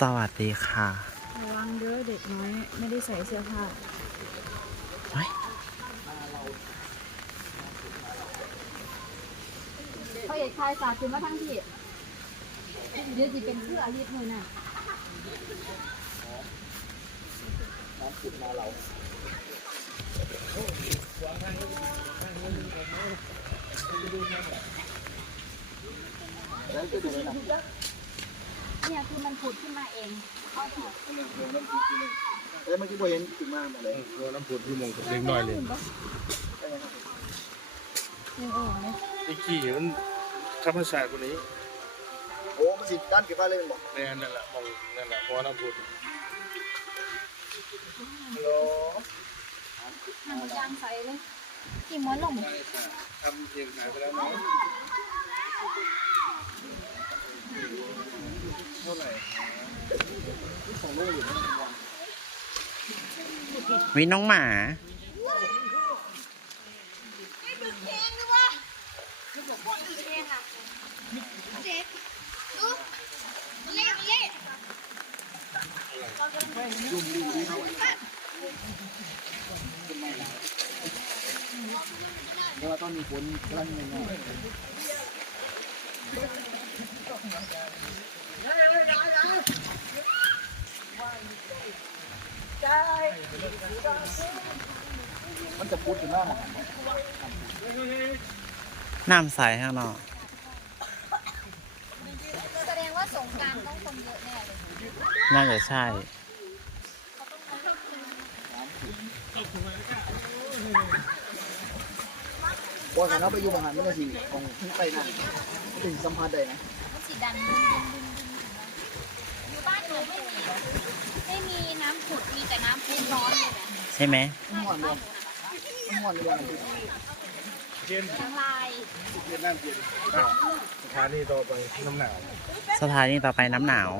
สวัสดีค่ะระวังเด้อเด็กน้อยไม่ได้ใส่เสื้อผ้าเฮ้ยเขาเอกชายสาดขึ้นมาทั้งที่เดี๋ยวจะเป็นเสื้ออาทิตย์เลยน่ะ เนี่ยคือมันผุดขึ้นมาเองเขาถอดแล้วเมื่อกี้พอเห็นถึงมาหมดเลยตัวน้ำผุดที่มงเล็กน้อยเลยยังออกเลยไอ้ขี้มันธรรมชาติกว่านี้โอ้มันสิด้านเก็บไว้เลยมันบอกแน่นั่นแหละมองนั่นแหละเพราะว่าน้ำผุดฮัลโหลมันยางใสเลยกี่ม้วนลงทำเองขายไปแล้วเนาะเท่าไหร่ วิน้องหมาเดี๋ยวว่าตอนนี้ฝนกลังไม่น้อย มันจะพูดถึงหน้าหมอน้ำใสข้างนอกแสดงว่าสงกรารต้องคนเยอะแน่เลยน่าจะใช่พอสานเราไปอยู่บางหันมันจะสิของขึ้นไปนั่นมันถึงสัมผัสได้นะมันสีดันำเย็นสถานีต่อไปน้ำหนาวสถานีต่อไปน้ำหนาว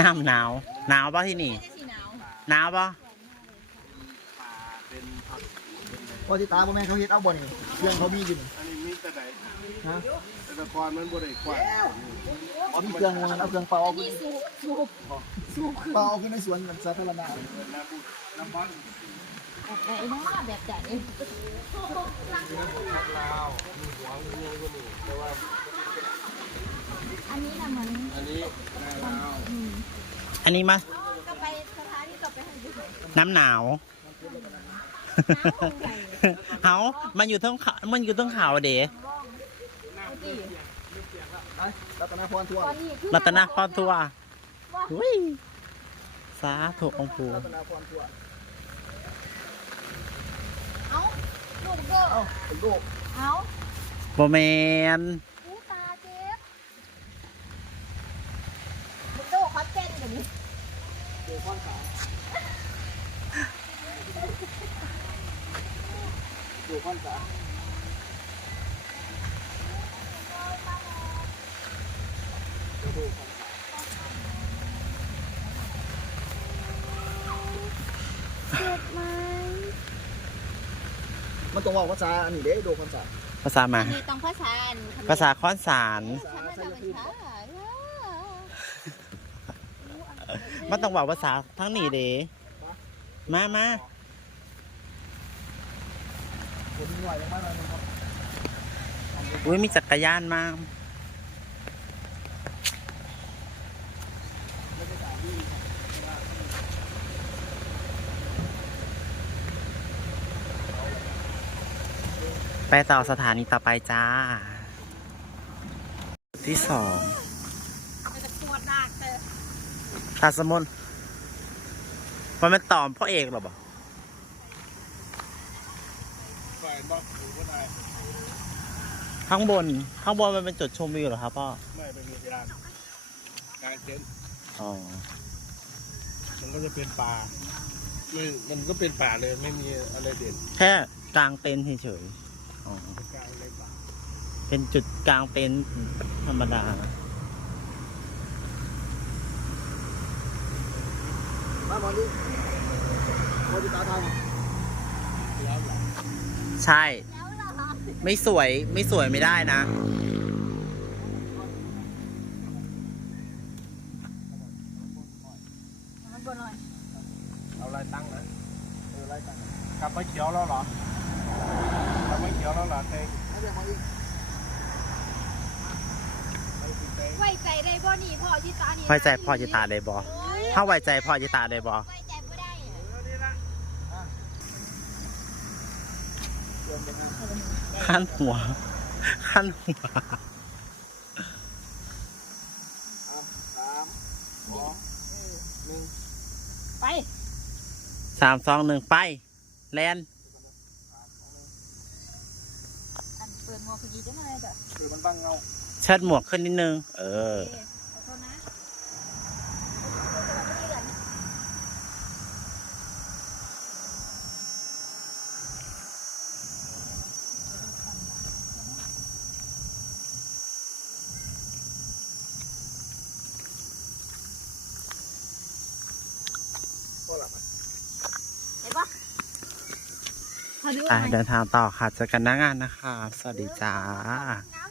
น้ำหนาว หนาวป่ะที่นี่ หนาวป่ะพอที่ตาพ่อแม่เขาเฮ็ดเอาบ่นเครื่องเขามีอยู่ฮะ แต่ตะกอนมันบ่ได้กว้างอ๋อมีเครื่องมันเอาเครื่องเป่าเอามีขึ้นสูบสูบเป่าเอาขึ้นในสวนสาธารณะน้ำบุญน้ำบ้านแบบไหนเนาะแบบไหนลาวมีหัวมีเงี้ยก็มีแต่ว่าอันนี้นะมันอันนี้หน้าลาวอืมอันนี้มาก็ไปสถานที่ต่อไปให้ดูน้ำหนาวเอามันอยู่ทั้งเขามันอยู่ทั้งเขาเด๋ รัตนพรทัวตอนนี้คือรัตนพรทัวร์อุ้ยสาธุองค์ปู่รัตนพรทั่วเอ้าลูกโดเอ้าเป็นลูกเอ้าโบแมนหูตาเจ็บลูกโดเขาเต้นแบบนี้เดี๋ยวข้อนขาเดี๋ยวข้อนขา มันต้องบอกภาษาอันนี้เด้โดภาษาภาษามา มีต้องภาษาอันภาษาค้อนสารภาษาภาษาภาษามันต้องบอกภาษาทั้งนี้เด๋มามาผมมีไหวยังมากเลยนะครับ อุ้ยมีจักรยานมา ไปต่อสถานีต่อไปจ้า ที่สองมันจะปวดดากเธอตาสมุนมันเป็นตอมพ่อเอกเหรอบ่ฝ่ายบล็อกหรือว่าไงข้างบน ข้างบนมันเป็นจุดชมวิวเหรอครับพ่อ ไม่เป็นมีการกลางเต็นท์อ๋อ มันก็จะเป็นป่าไม่มันก็เป็นป่าเลยไม่มีอะไรเด่น แค่กลางเต็นท์เฉยๆ เป็นจุดกลางเป็นธรรมดาใช่ ไม่สวยไม่สวยไม่ได้นะเอาไรตั้งนะเออไรตั้งกลับไปเขียวแล้วเหรอ ไม่ได้มาอีกไม่ติดเต็งไว้ใจได้บ่นี่พ่อจิตานี่ไว้ใจพ่อจิตาได้บ่ถ้าไว้ใจพ่อจิตาได้บ่ไว้ใจบ่ได้เดินไปทางขั้นหัวขั้นหัวอะสามสองหนึ่งไปสามสองหนึ่งไปแลน อันเปิดห มวกพอดีจังเลยเด้อคือมันบังเงาเชิดหมวกขึ้นนิดนึง เออ โอเคขอโทษนะ พ่อหลับไหม เห็นปะขอ ดูหอะเดินทางต่อค่ะเจอกันหน้างานนะคะ สวัสดีจ้า